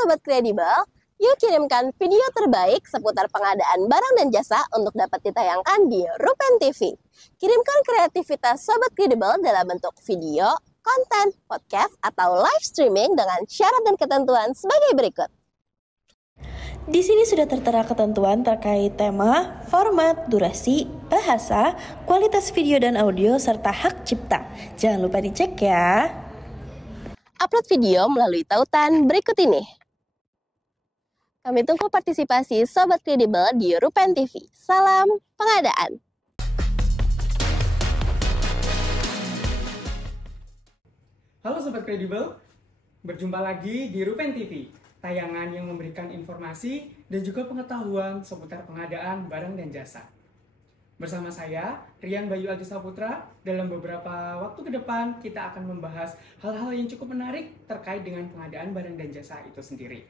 Sobat Kredibel, yuk kirimkan video terbaik seputar pengadaan barang dan jasa untuk dapat ditayangkan di Rupen TV. Kirimkan kreativitas Sobat Kredibel dalam bentuk video, konten, podcast, atau live streaming dengan syarat dan ketentuan sebagai berikut. Di sini sudah tertera ketentuan terkait tema, format, durasi, bahasa, kualitas video dan audio, serta hak cipta. Jangan lupa dicek ya. Upload video melalui tautan berikut ini. Kami tunggu partisipasi Sobat Kredibel di Rupen TV. Salam pengadaan. Halo Sobat Kredibel, berjumpa lagi di Rupen TV, tayangan yang memberikan informasi dan juga pengetahuan seputar pengadaan barang dan jasa. Bersama saya, Rian Bayu Adi Saputra, dalam beberapa waktu ke depan kita akan membahas hal-hal yang cukup menarik terkait dengan pengadaan barang dan jasa itu sendiri.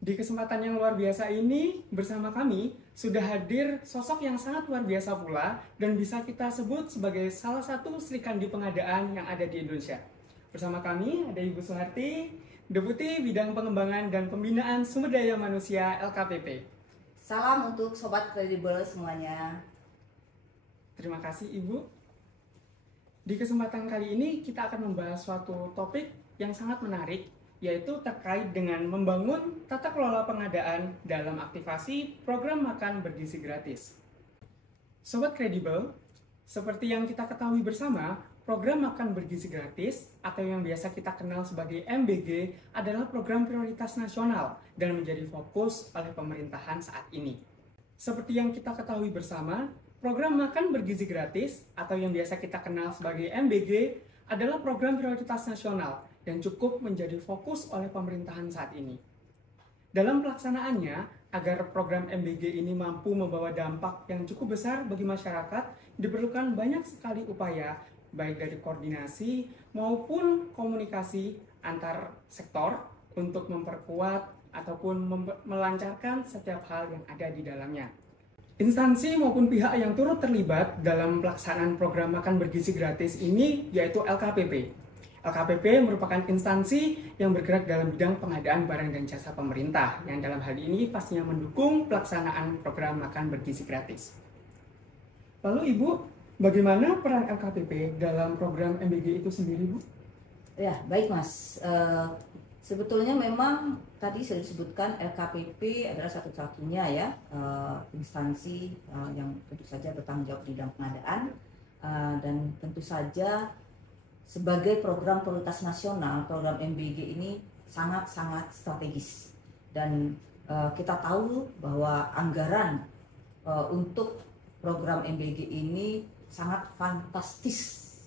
Di kesempatan yang luar biasa ini, bersama kami sudah hadir sosok yang sangat luar biasa pula dan bisa kita sebut sebagai salah satu Sri Kandi pengadaan yang ada di Indonesia. Bersama kami ada Ibu Suharti, Deputi Bidang Pengembangan dan Pembinaan Sumber Daya Manusia LKPP. Salam untuk Sobat Kredibel semuanya. Terima kasih Ibu. Di kesempatan kali ini kita akan membahas suatu topik yang sangat menarik, yaitu terkait dengan membangun tata kelola pengadaan dalam aktivasi program makan bergizi gratis. Sobat Kredibel, seperti yang kita ketahui bersama, program makan bergizi gratis atau yang biasa kita kenal sebagai MBG adalah program prioritas nasional dan menjadi fokus oleh pemerintahan saat ini. Seperti yang kita ketahui bersama, program makan bergizi gratis atau yang biasa kita kenal sebagai MBG adalah program prioritas nasional dan cukup menjadi fokus oleh pemerintahan saat ini. Dalam pelaksanaannya, agar program MBG ini mampu membawa dampak yang cukup besar bagi masyarakat, diperlukan banyak sekali upaya baik dari koordinasi maupun komunikasi antar sektor untuk memperkuat ataupun melancarkan setiap hal yang ada di dalamnya. Instansi maupun pihak yang turut terlibat dalam pelaksanaan program makan bergizi gratis ini yaitu LKPP. LKPP merupakan instansi yang bergerak dalam bidang pengadaan barang dan jasa pemerintah yang dalam hal ini pastinya mendukung pelaksanaan program makan bergizi gratis. Lalu Ibu, bagaimana peran LKPP dalam program MBG itu sendiri, Bu? Ya, baik Mas. Sebetulnya memang tadi sudah disebutkan LKPP adalah satu-satunya ya instansi yang tentu saja bertanggung jawab di bidang pengadaan dan tentu saja sebagai program prioritas nasional, program MBG ini sangat-sangat strategis dan kita tahu bahwa anggaran untuk program MBG ini sangat fantastis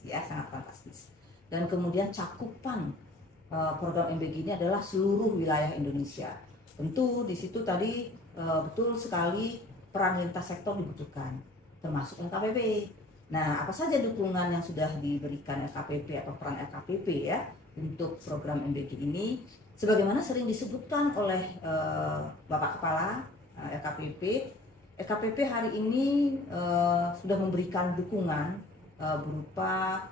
ya, sangat fantastis. Dan kemudian cakupan program MBG ini adalah seluruh wilayah Indonesia. Tentu di situ tadi betul sekali peran lintas sektor dibutuhkan, termasuk LKPP. Nah, apa saja dukungan yang sudah diberikan LKPP atau peran LKPP ya untuk program MBG ini? Sebagaimana sering disebutkan oleh Bapak Kepala LKPP, LKPP hari ini sudah memberikan dukungan berupa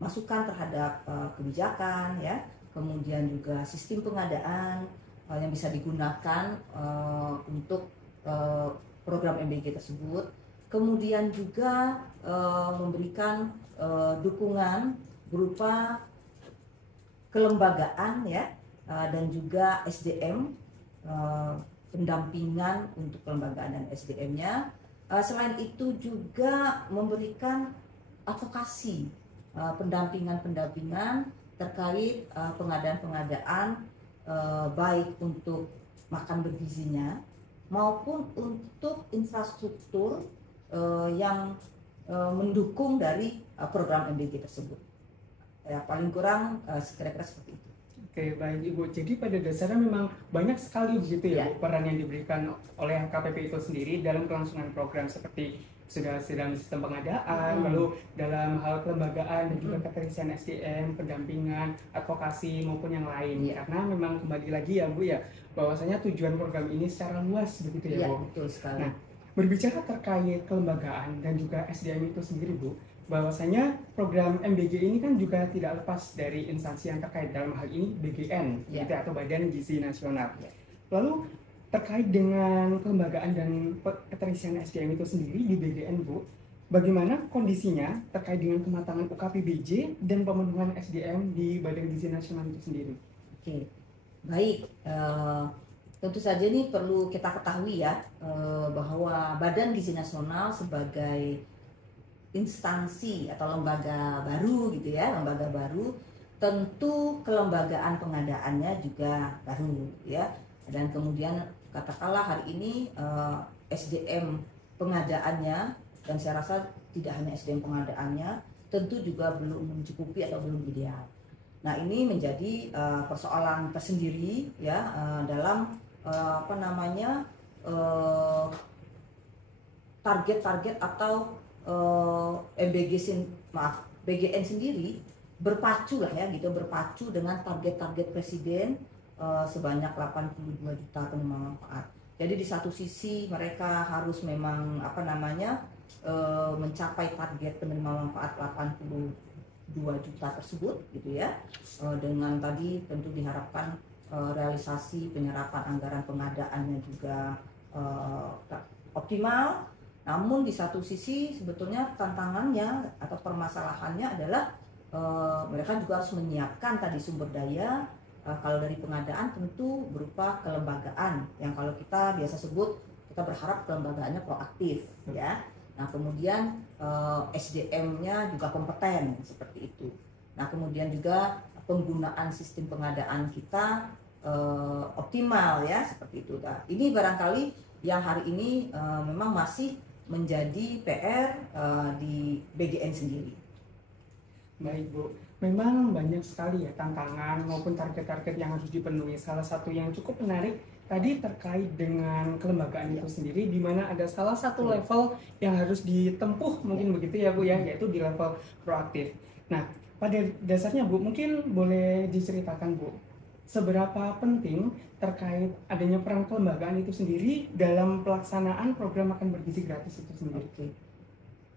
masukan terhadap kebijakan, ya, kemudian juga sistem pengadaan yang bisa digunakan untuk program MBG tersebut, kemudian juga memberikan dukungan berupa kelembagaan, ya, dan juga SDM. Pendampingan untuk kelembagaan dan SDM-nya. Selain itu juga memberikan advokasi, pendampingan terkait pengadaan-pengadaan baik untuk makan bergizinya maupun untuk infrastruktur yang mendukung dari program MBG tersebut. Ya, paling kurang kira-kira seperti itu. Oke, baik Ibu. Jadi pada dasarnya memang banyak sekali begitu ya, Bu, peran yang diberikan oleh KPP itu sendiri dalam kelangsungan program seperti sudah dalam sistem pengadaan, lalu dalam hal kelembagaan dan juga keterisian SDM, pendampingan, advokasi maupun yang lain. Karena memang kembali lagi ya Bu ya, bahwasanya tujuan program ini secara luas begitu ya Bu. Betul sekali. Nah, berbicara terkait kelembagaan dan juga SDM itu sendiri Bu, bahwasanya program MBG ini kan juga tidak lepas dari instansi yang terkait, dalam hal ini BGN, gitu, atau Badan Gizi Nasional. Lalu terkait dengan kelembagaan dan keterisian SDM itu sendiri di BGN, Bu, bagaimana kondisinya terkait dengan kematangan UKPBJ dan pemenuhan SDM di Badan Gizi Nasional itu sendiri? Oke, baik. Tentu saja ini perlu kita ketahui ya, bahwa Badan Gizi Nasional sebagai instansi atau lembaga baru gitu ya, lembaga baru, tentu kelembagaan pengadaannya juga baru ya. Dan kemudian katakanlah hari ini SDM pengadaannya, dan saya rasa tidak hanya SDM pengadaannya, tentu juga belum mencukupi atau belum ideal. Nah, ini menjadi persoalan tersendiri ya, dalam target-target atau BGN sendiri berpacu lah ya gitu, berpacu dengan target-target presiden sebanyak 82 juta penerima manfaat. Jadi di satu sisi mereka harus memang mencapai target penerima manfaat 82 juta tersebut gitu ya, dengan tadi tentu diharapkan realisasi penyerapan anggaran pengadaannya juga optimal. Namun di satu sisi sebetulnya tantangannya atau permasalahannya adalah mereka juga harus menyiapkan tadi sumber daya. Kalau dari pengadaan tentu berupa kelembagaan yang kalau kita biasa sebut, kita berharap kelembagaannya proaktif ya. Nah, kemudian SDM-nya juga kompeten seperti itu. Nah, kemudian juga penggunaan sistem pengadaan kita optimal ya, seperti itu. Nah, ini barangkali yang hari ini memang masih menjadi PR di BGN sendiri. Baik, Bu. Memang banyak sekali ya tantangan maupun target-target yang harus dipenuhi. Salah satu yang cukup menarik tadi terkait dengan kelembagaan itu sendiri, di mana ada salah satu level yang harus ditempuh, mungkin begitu ya Bu ya, yaitu di level proaktif. Nah, pada dasarnya Bu, mungkin boleh diceritakan Bu, seberapa penting terkait adanya peran kelembagaan itu sendiri dalam pelaksanaan program makan bergizi gratis itu sendiri? Oke.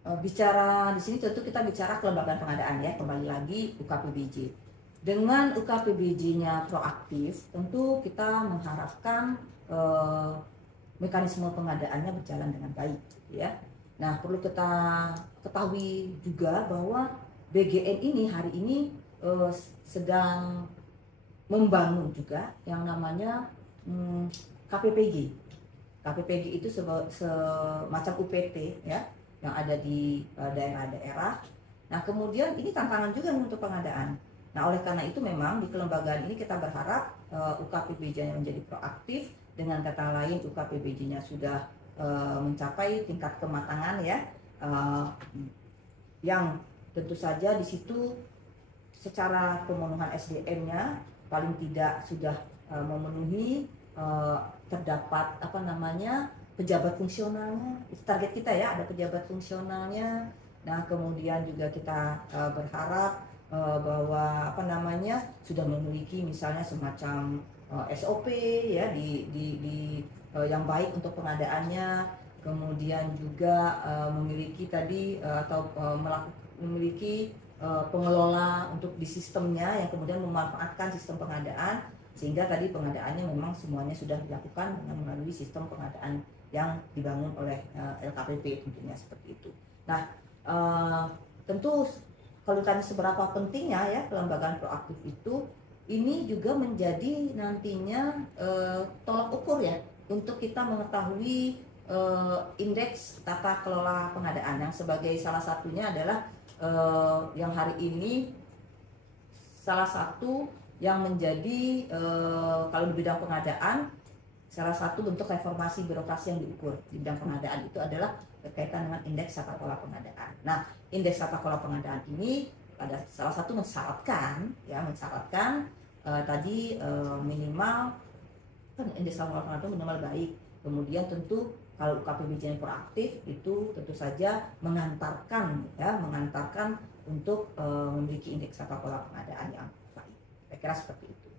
Bicara di sini tentu kita bicara kelembagaan pengadaan ya, kembali lagi UKPBJ. Dengan UKPBJ-nya proaktif, tentu kita mengharapkan mekanisme pengadaannya berjalan dengan baik ya. Nah, perlu kita ketahui juga bahwa BGN ini hari ini sedang membangun juga yang namanya KPPG. KPPG itu semacam UPT ya, yang ada di daerah-daerah. Nah, kemudian ini tantangan juga untuk pengadaan. Nah, oleh karena itu memang di kelembagaan ini kita berharap UKPBJ-nya menjadi proaktif. Dengan kata lain, UKPBJ-nya sudah mencapai tingkat kematangan ya, yang tentu saja di situ secara pemenuhan SDM-nya paling tidak sudah memenuhi, terdapat pejabat fungsionalnya. Itu target kita ya, ada pejabat fungsionalnya. Nah, kemudian juga kita berharap bahwa sudah memiliki misalnya semacam SOP ya di yang baik untuk pengadaannya. Kemudian juga memiliki tadi memiliki pengelola untuk di sistemnya yang kemudian memanfaatkan sistem pengadaan, sehingga tadi pengadaannya memang semuanya sudah dilakukan dengan melalui sistem pengadaan yang dibangun oleh LKPP tentunya seperti itu. Nah, tentu kalau ditanya seberapa pentingnya ya kelembagaan proaktif itu, ini juga menjadi nantinya tolak ukur ya untuk kita mengetahui indeks tata kelola pengadaan, yang sebagai salah satunya adalah yang hari ini salah satu yang menjadi kalau di bidang pengadaan, salah satu bentuk reformasi birokrasi yang diukur di bidang pengadaan itu adalah berkaitan dengan indeks tata kelola pengadaan. Nah, indeks tata kelola pengadaan ini ada salah satu mensyaratkan tadi minimal kan indeks tata kelola pengadaan minimal baik. Kemudian tentu kalau UKPBJ yang proaktif itu tentu saja mengantarkan untuk memiliki indeks tata kelola pengadaan yang baik. Saya kira seperti itu.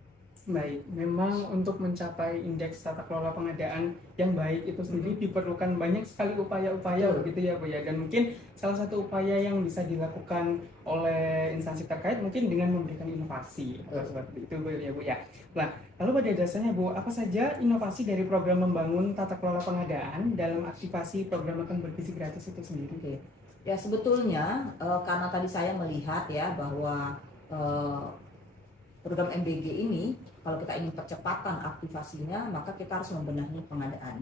Baik, memang untuk mencapai indeks tata kelola pengadaan yang baik itu sendiri diperlukan banyak sekali upaya-upaya begitu ya Bu ya. Dan mungkin salah satu upaya yang bisa dilakukan oleh instansi terkait mungkin dengan memberikan inovasi seperti itu Bu ya Bu ya. Nah, lalu pada dasarnya Bu, apa saja inovasi dari program membangun tata kelola pengadaan dalam aktivasi program makan bergizi gratis itu sendiri? Oke. Ya sebetulnya karena tadi saya melihat ya bahwa program MBG ini kalau kita ingin percepatan aktivasinya, maka kita harus membenahi pengadaan,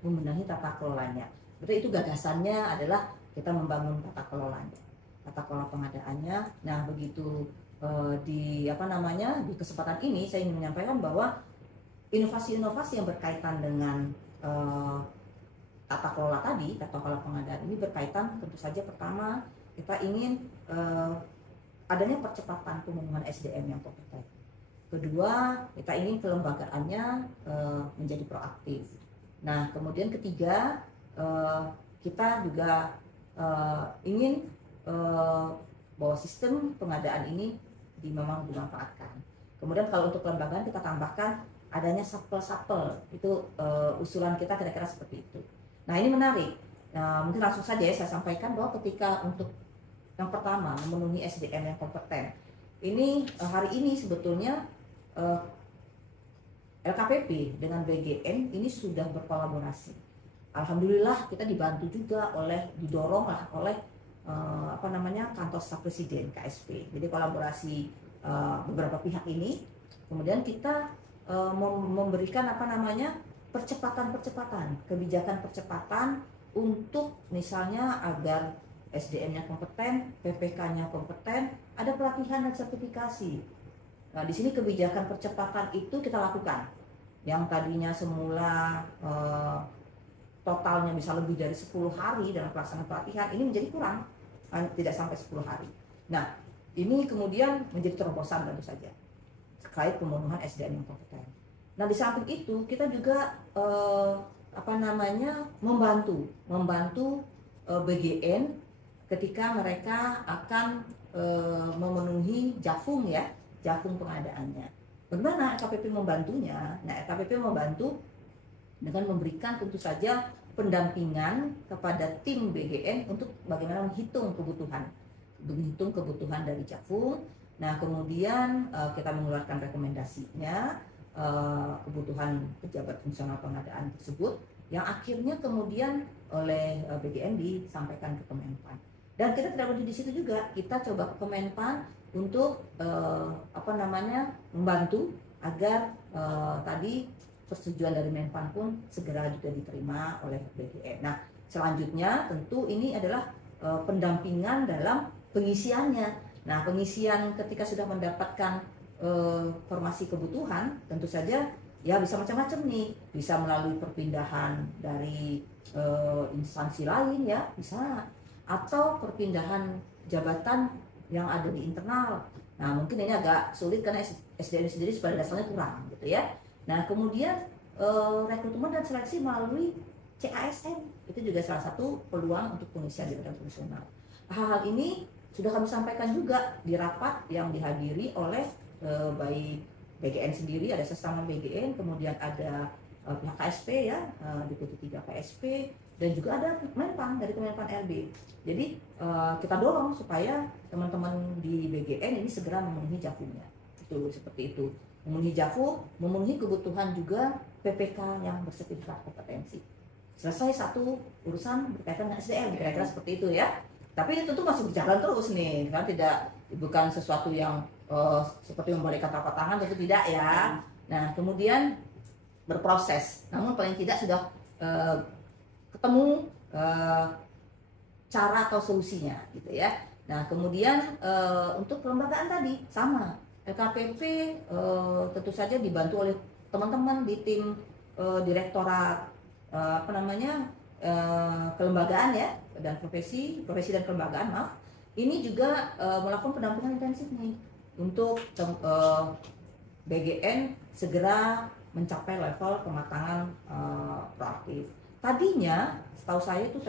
membenahi tata kelolanya. Berarti itu gagasannya adalah kita membangun tata kelolanya, tata kelola pengadaannya. Nah, begitu di kesempatan ini saya ingin menyampaikan bahwa inovasi-inovasi yang berkaitan dengan tata kelola tadi, tata kelola pengadaan ini berkaitan tentu saja pertama kita ingin adanya percepatan pemenuhan SDM yang kompeten. Kedua, kita ingin kelembagaannya menjadi proaktif. Nah, kemudian ketiga, kita juga ingin bahwa sistem pengadaan ini memang dimanfaatkan. Kemudian kalau untuk kelembagaan kita tambahkan adanya sapel-sapel, itu usulan kita kira-kira seperti itu. Nah, ini menarik. Nah, mungkin langsung saja ya saya sampaikan bahwa ketika untuk yang pertama memenuhi SDM yang kompeten, ini hari ini sebetulnya LKPP dengan BGN ini sudah berkolaborasi. Alhamdulillah kita dibantu juga didoronglah oleh kantor staf presiden KSP. Jadi kolaborasi beberapa pihak ini, kemudian kita memberikan percepatan kebijakan percepatan untuk misalnya agar SDM-nya kompeten, PPK-nya kompeten, ada pelatihan dan sertifikasi. Nah, di sini kebijakan percepatan itu kita lakukan. Yang tadinya semula totalnya bisa lebih dari 10 hari dalam pelaksanaan pelatihan, ini menjadi kurang, tidak sampai 10 hari. Nah, ini kemudian menjadi terobosan tentu saja terkait pemenuhan SDM yang kompeten. Nah, di samping itu kita juga membantu BGN ketika mereka akan memenuhi Jafung pengadaannya. Bagaimana LKPP membantunya? Nah, LKPP membantu dengan memberikan tentu saja pendampingan kepada tim BGN untuk bagaimana menghitung kebutuhan dari Jafung. Nah, kemudian kita mengeluarkan rekomendasinya, kebutuhan pejabat fungsional pengadaan tersebut, yang akhirnya kemudian oleh BGN disampaikan ke Kemenpan. Dan kita tidak berhenti di situ juga, kita coba ke Kemenpan untuk membantu agar tadi persetujuan dari Menpan pun segera juga diterima oleh BGN. Nah, selanjutnya tentu ini adalah pendampingan dalam pengisiannya. Nah, pengisian ketika sudah mendapatkan formasi kebutuhan, tentu saja ya bisa macam-macam nih, bisa melalui perpindahan dari instansi lain ya, bisa, atau perpindahan jabatan yang ada di internal. Nah, mungkin ini agak sulit karena SDM sendiri pada dasarnya kurang gitu ya. Nah, kemudian rekrutmen dan seleksi melalui CASN itu juga salah satu peluang untuk pengisian jabatan fungsional. Hal-hal ini sudah kami sampaikan juga di rapat yang dihadiri oleh baik BGN sendiri, ada sesama BGN, kemudian ada pihak KSP ya, Deputi 3 KSP, dan juga ada Menpan dari Kemenpan RB. Jadi kita dorong supaya teman-teman di BGN ini segera memenuhi Jafungnya. Itu seperti itu. Memenuhi Jafung, memenuhi kebutuhan juga PPK yang bersertifikat kompetensi. Selesai satu urusan berkaitan dengan SDM, kira-kira seperti itu ya. Tapi itu tentu masih berjalan terus nih, kan bukan sesuatu yang seperti membalikan telapak tangan, tentu tidak ya. Nah, kemudian berproses, namun paling tidak sudah ketemu cara atau solusinya gitu ya. Nah, kemudian untuk kelembagaan tadi sama, LKPP tentu saja dibantu oleh teman-teman di tim direktorat kelembagaan ya, dan profesi dan kelembagaan, maaf. Ini juga melakukan pendampingan intensif nih untuk BGN segera mencapai level kematangan proaktif. Tadinya, setahu saya itu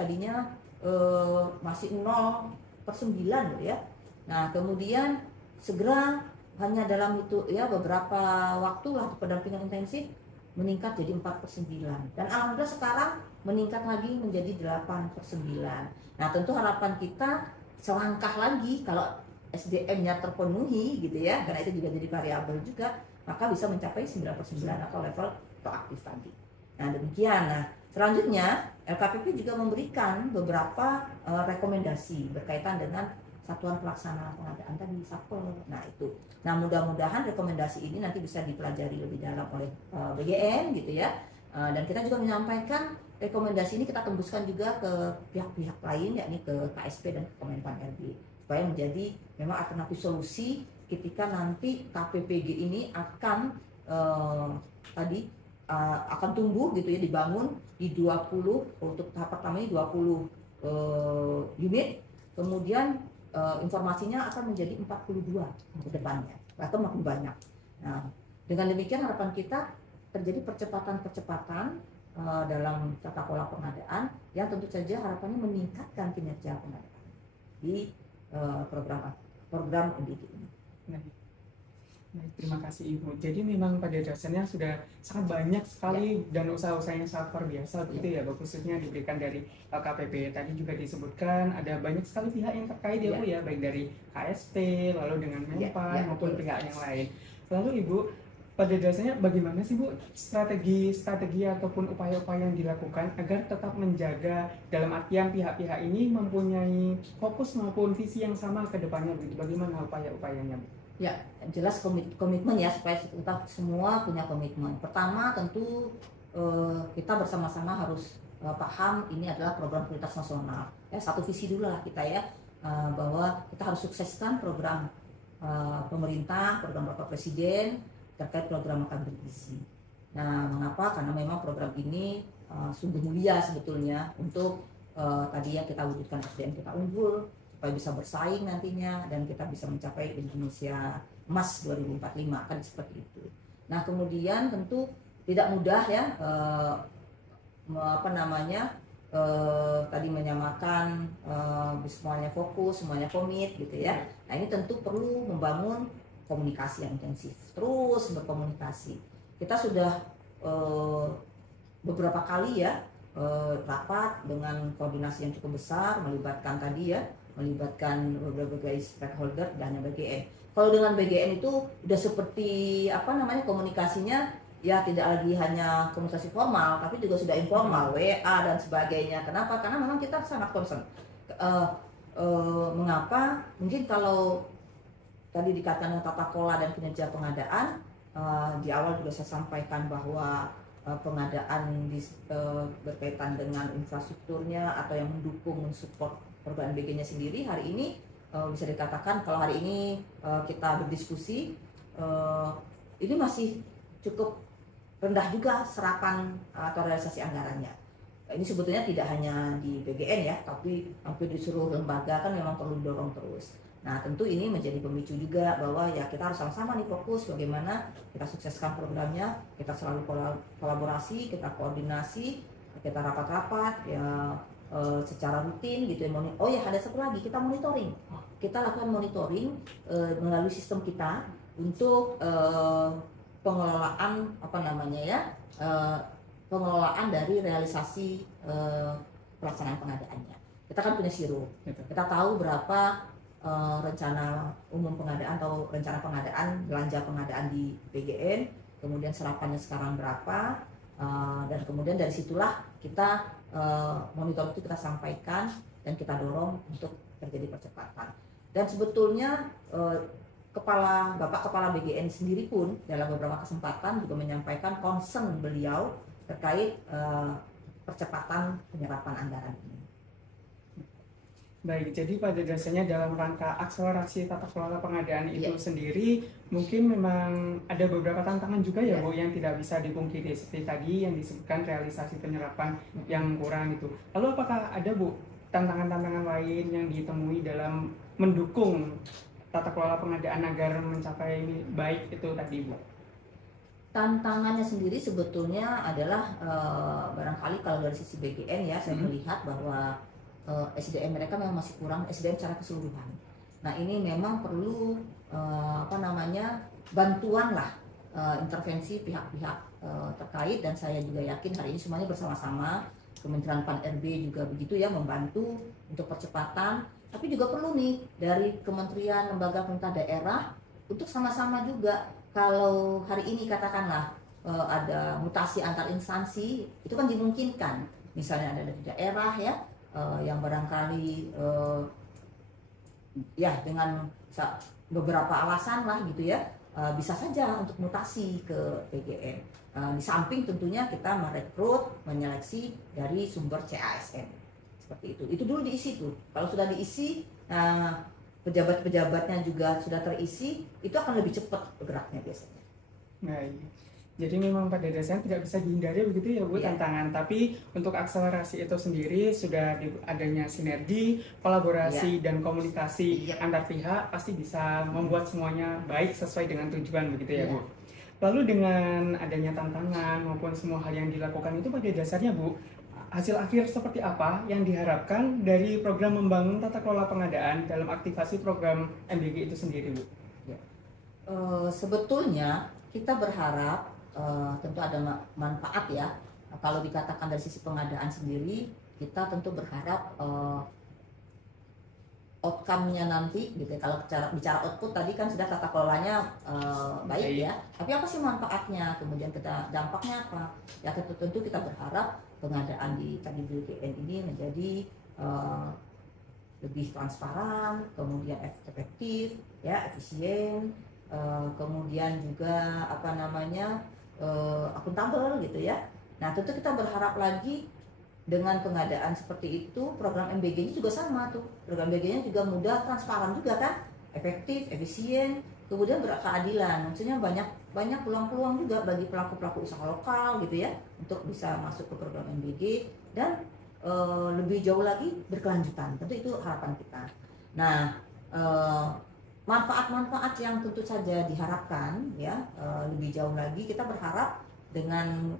masih 0/9 gitu ya. Nah, kemudian segera hanya dalam itu ya beberapa waktu lah pendampingan intensif meningkat jadi 4/9, dan alhamdulillah sekarang meningkat lagi menjadi 8/9. Nah tentu harapan kita selangkah lagi kalau SDM-nya terpenuhi gitu ya, karena itu juga jadi variabel juga, maka bisa mencapai 9/9 atau level proaktif tadi. Nah demikian. Nah selanjutnya LKPP juga memberikan beberapa rekomendasi berkaitan dengan satuan pelaksana pengadaan tadi, SAPPEL. Nah itu. Nah mudah-mudahan rekomendasi ini nanti bisa dipelajari lebih dalam oleh BGN gitu ya. Dan kita juga menyampaikan rekomendasi ini kita tembuskan juga ke pihak-pihak lain, yakni ke KSP dan ke Kemenpan RB, supaya menjadi memang alternatif solusi ketika nanti KPPG ini akan akan tumbuh gitu ya, dibangun di 20 untuk tahap pertama ini 20 unit, kemudian informasinya akan menjadi 42 ke depannya atau makin banyak. Nah, dengan demikian harapan kita terjadi percepatan dalam tata kelola pengadaan yang tentu saja harapannya meningkatkan kinerja pengadaan di program MDG ini. Baik, terima kasih Ibu. Jadi memang pada dasarnya sudah sangat banyak sekali dan usaha-usahanya sangat luar biasa begitu ya, khususnya diberikan dari LKPP. Tadi juga disebutkan ada banyak sekali pihak yang terkait ya Bu ya, baik dari KSP, lalu dengan Menpan maupun pihak yang lain. Lalu Ibu, pada dasarnya bagaimana sih Bu strategi ataupun upaya-upaya yang dilakukan agar tetap menjaga, dalam artian pihak-pihak ini mempunyai fokus maupun visi yang sama ke depannya begitu? Bagaimana upaya-upayanya Bu? Ya, jelas komitmen ya, supaya kita semua punya komitmen. Pertama tentu kita bersama-sama harus paham ini adalah program prioritas nasional. Ya, satu visi dulu lah kita ya, bahwa kita harus sukseskan program pemerintah, program Bapak Presiden terkait program makan bergizi. Nah, mengapa? Karena memang program ini sungguh mulia sebetulnya untuk tadi ya kita wujudkan SDM kita unggul, supaya bisa bersaing nantinya dan kita bisa mencapai Indonesia Emas 2045, kan seperti itu. Nah kemudian tentu tidak mudah ya tadi menyamakan semuanya fokus, semuanya komit gitu ya. Nah ini tentu perlu membangun komunikasi yang intensif, terus berkomunikasi. Kita sudah beberapa kali ya rapat dengan koordinasi yang cukup besar, melibatkan berbagai stakeholder dan BGN. Kalau dengan BGN itu udah seperti komunikasinya ya tidak lagi hanya komunikasi formal, tapi juga sudah informal, WA dan sebagainya. Kenapa? Karena memang kita sangat concern. Mengapa? Mungkin kalau tadi dikatakan tata kelola dan kinerja pengadaan, di awal juga saya sampaikan bahwa pengadaan berkaitan dengan infrastrukturnya atau yang mendukung, mensupport program BG-nya sendiri, hari ini bisa dikatakan kalau hari ini kita berdiskusi, ini masih cukup rendah juga serapan atau realisasi anggarannya. Ini sebetulnya tidak hanya di BGN ya, tapi hampir di seluruh lembaga kan memang perlu dorong terus. Nah tentu ini menjadi pemicu juga bahwa ya kita harus sama-sama nih fokus bagaimana kita sukseskan programnya, kita selalu kolaborasi, kita koordinasi, kita rapat-rapat ya secara rutin gitu ya. Oh ya ada satu lagi, kita monitoring, kita lakukan monitoring melalui sistem kita untuk pengelolaan pengelolaan dari realisasi pelaksanaan pengadaannya. Kita kan punya SIRO, kita tahu berapa rencana umum pengadaan atau rencana pengadaan, belanja pengadaan di BGN, kemudian serapannya sekarang berapa, dan kemudian dari situlah kita monitor itu kita sampaikan dan kita dorong untuk terjadi percepatan. Dan sebetulnya Bapak Kepala BGN sendiri pun dalam beberapa kesempatan juga menyampaikan concern beliau terkait percepatan penyerapan anggaran ini. Baik, jadi pada dasarnya dalam rangka akselerasi tata kelola pengadaan itu sendiri, mungkin memang ada beberapa tantangan juga ya Bu, yang tidak bisa dipungkiri seperti tadi yang disebutkan realisasi penyerapan yang kurang itu. Lalu apakah ada Bu tantangan-tantangan lain yang ditemui dalam mendukung tata kelola pengadaan agar mencapai baik itu tadi Bu? Tantangannya sendiri sebetulnya adalah barangkali kalau dari sisi BGN ya saya melihat bahwa SDM mereka memang masih kurang, SDM secara keseluruhan. Nah ini memang perlu bantuan lah, intervensi pihak-pihak terkait, dan saya juga yakin hari ini semuanya bersama-sama. Kementerian Pan-RB juga begitu ya, membantu untuk percepatan, tapi juga perlu nih dari kementerian, lembaga pemerintah daerah untuk sama-sama juga. Kalau hari ini katakanlah ada mutasi antar instansi, itu kan dimungkinkan, misalnya ada dari daerah ya, yang barangkali ya dengan beberapa alasan lah gitu ya, bisa saja untuk mutasi ke PGN. Di samping tentunya kita merekrut, menyeleksi dari sumber CASN seperti itu. Itu dulu diisi tuh. Kalau sudah diisi, pejabat-pejabatnya juga sudah terisi, itu akan lebih cepat bergeraknya biasanya. Baik. Jadi memang pada dasarnya tidak bisa dihindari begitu ya Bu, tantangan. Tapi untuk akselerasi itu sendiri sudah adanya sinergi, kolaborasi dan komunikasi antar pihak pasti bisa membuat semuanya baik sesuai dengan tujuan begitu ya Bu. Lalu dengan adanya tantangan maupun semua hal yang dilakukan itu pada dasarnya Bu, hasil akhir seperti apa yang diharapkan dari program membangun tata kelola pengadaan dalam aktivasi program MBG itu sendiri Bu? Sebetulnya kita berharap tentu ada manfaat ya. Kalau dikatakan dari sisi pengadaan sendiri, kita tentu berharap outcome-nya nanti gitu ya. Kalau bicara output tadi kan sudah tata kelolanya baik ya. Tapi apa sih manfaatnya? Kemudian kita dampaknya apa? Ya tentu kita berharap pengadaan di tadi BPN ini menjadi lebih transparan, kemudian efektif, ya efisien, kemudian juga akuntabel gitu ya. Nah tentu kita berharap lagi dengan pengadaan seperti itu, program MBG-nya juga sama tuh. Program MBG-nya juga mudah, transparan juga kan, efektif, efisien, kemudian berkeadilan. Maksudnya banyak peluang-peluang juga bagi pelaku-pelaku usaha lokal gitu ya, untuk bisa masuk ke program MBG dan lebih jauh lagi berkelanjutan. Tentu itu harapan kita. Nah, manfaat-manfaat yang tentu saja diharapkan ya, lebih jauh lagi kita berharap dengan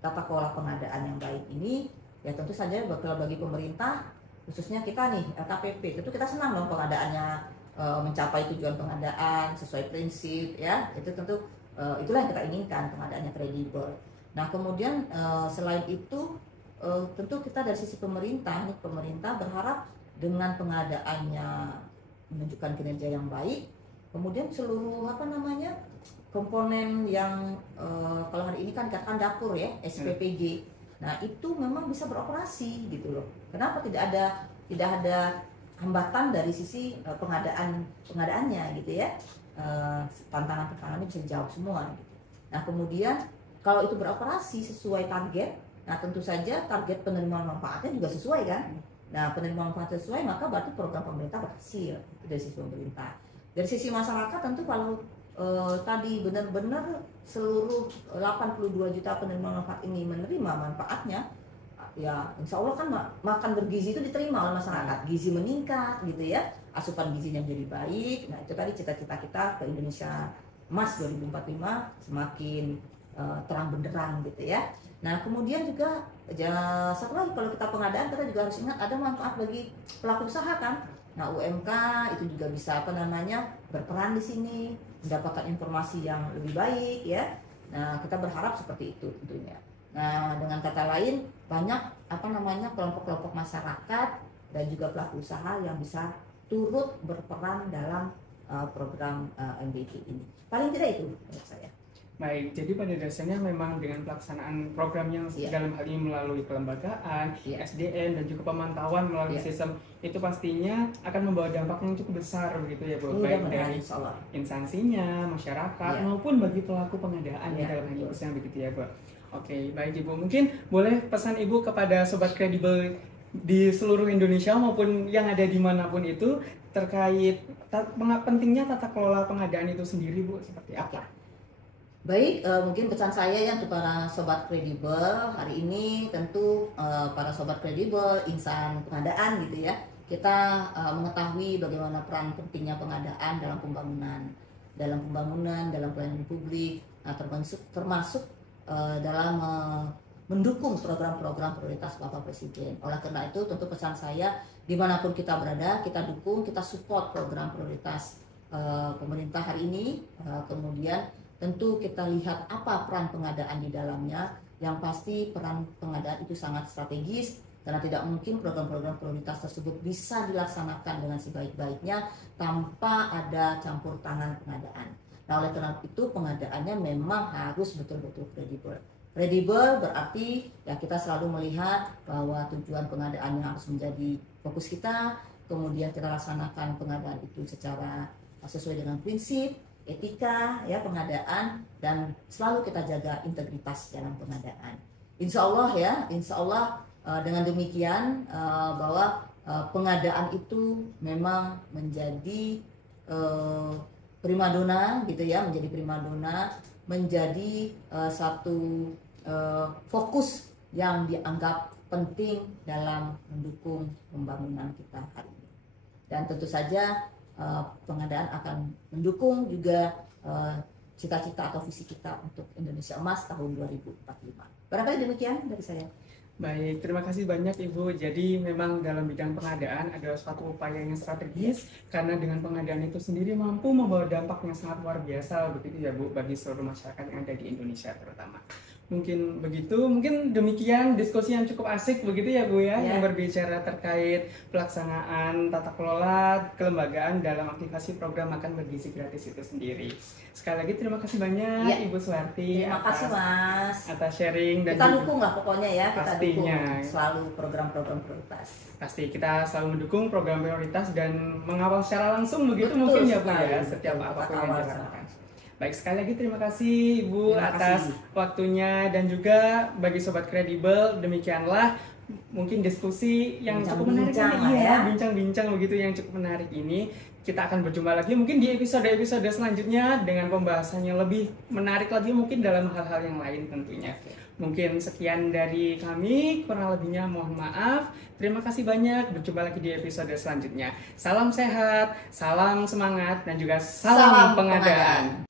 tata kelola pengadaan yang baik ini ya tentu saja bagi pemerintah, khususnya kita nih LKPP, tentu kita senang dong pengadaannya mencapai tujuan pengadaan sesuai prinsip ya, itu tentu itulah yang kita inginkan, pengadaannya kredibel. Nah kemudian selain itu tentu kita dari sisi pemerintah berharap dengan pengadaannya menunjukkan kinerja yang baik, kemudian seluruh komponen yang kalau hari ini kan dikatakan dapur ya, SPPG. Nah, itu memang bisa beroperasi gitu loh. Kenapa tidak ada hambatan dari sisi pengadaannya gitu ya. Tantangan-tantangannya bisa dijawab semua gitu. Nah, kemudian kalau itu beroperasi sesuai target, nah tentu saja target penerimaan manfaatnya juga sesuai kan. Nah, penerimaan manfaat sesuai, maka berarti program pemerintah berhasil dari sisi pemerintah. Dari sisi masyarakat tentu kalau tadi benar-benar seluruh 82 juta penerima manfaat ini menerima manfaatnya, ya insya Allah kan makan bergizi itu diterima oleh masyarakat, gizi meningkat gitu ya, asupan gizinya menjadi baik. Nah itu tadi cita-cita kita ke Indonesia Emas 2045 semakin terang benderang gitu ya. Nah kemudian juga satu lagi, kalau kita pengadaan kita juga harus ingat ada manfaat bagi pelaku usaha kan. Nah UMK itu juga bisa berperan di sini, mendapatkan informasi yang lebih baik ya. Nah kita berharap seperti itu tentunya. Nah dengan kata lain banyak kelompok-kelompok masyarakat dan juga pelaku usaha yang bisa turut berperan dalam program MBG ini. Paling tidak itu menurut saya. Baik, jadi pada dasarnya memang dengan pelaksanaan program yang dalam hal ini melalui kelembagaan, SDM dan juga pemantauan melalui sistem itu pastinya akan membawa dampak yang cukup besar begitu ya Bu, baik dari instansinya, masyarakat maupun bagi pelaku pengadaan dalam hal ini begitu ya Bu. Oke, baik Ibu, mungkin boleh pesan Ibu kepada sobat kredibel di seluruh Indonesia maupun yang ada dimanapun itu terkait pentingnya tata kelola pengadaan itu sendiri Bu, seperti apa? Baik, mungkin pesan saya ya untuk para sobat kredibel hari ini, tentu para sobat kredibel, insan pengadaan gitu ya, kita mengetahui bagaimana peran pentingnya pengadaan dalam pembangunan, dalam pelayanan publik, termasuk dalam mendukung program-program prioritas Bapak Presiden. Oleh karena itu tentu pesan saya, dimanapun kita berada, kita dukung, kita support program prioritas pemerintah hari ini. Kemudian tentu kita lihat apa peran pengadaan di dalamnya. Yang pasti peran pengadaan itu sangat strategis, karena tidak mungkin program-program prioritas tersebut bisa dilaksanakan dengan sebaik-baiknya tanpa ada campur tangan pengadaan. Nah, oleh karena itu pengadaannya memang harus betul-betul kredibel. Kredibel berarti ya kita selalu melihat bahwa tujuan pengadaannya harus menjadi fokus kita, kemudian kita laksanakan pengadaan itu secara sesuai dengan prinsip, etika ya pengadaan, dan selalu kita jaga integritas dalam pengadaan. Insya Allah ya, insya Allah dengan demikian bahwa pengadaan itu memang menjadi primadona gitu ya, menjadi primadona, menjadi satu fokus yang dianggap penting dalam mendukung pembangunan kita hari ini. Dan tentu saja pengadaan akan mendukung juga cita-cita atau visi kita untuk Indonesia Emas tahun 2045. Barangkali demikian dari saya. Baik, terima kasih banyak Ibu. Jadi memang dalam bidang pengadaan adalah suatu upaya yang strategis, karena dengan pengadaan itu sendiri mampu membawa dampak yang sangat luar biasa begitu ya Bu, bagi seluruh masyarakat yang ada di Indonesia terutama. Mungkin begitu, mungkin demikian diskusi yang cukup asik begitu ya Bu ya, yang berbicara terkait pelaksanaan tata kelola kelembagaan dalam aktivasi program makan bergizi gratis itu sendiri. Sekali lagi terima kasih banyak Ibu Suwarti. Terima kasih Mas atas sharing dan kita dukung lah pokoknya ya, kita pastinya dukung selalu program-program prioritas. Pasti kita selalu mendukung program prioritas dan mengawal secara langsung begitu. Betul, mungkin ya Bu ya, setiap apapun yang dilakukan. Baik, sekali lagi terima kasih Ibu atas waktunya, dan juga bagi Sobat Kredibel, demikianlah mungkin diskusi yang cukup menarik ya, bincang-bincang begitu yang cukup menarik ini. Kita akan berjumpa lagi mungkin di episode-episode selanjutnya dengan pembahasannya lebih menarik lagi mungkin dalam hal-hal yang lain tentunya. Mungkin sekian dari kami, kurang lebihnya mohon maaf. Terima kasih banyak, berjumpa lagi di episode selanjutnya. Salam sehat, salam semangat, dan juga salam pengadaan.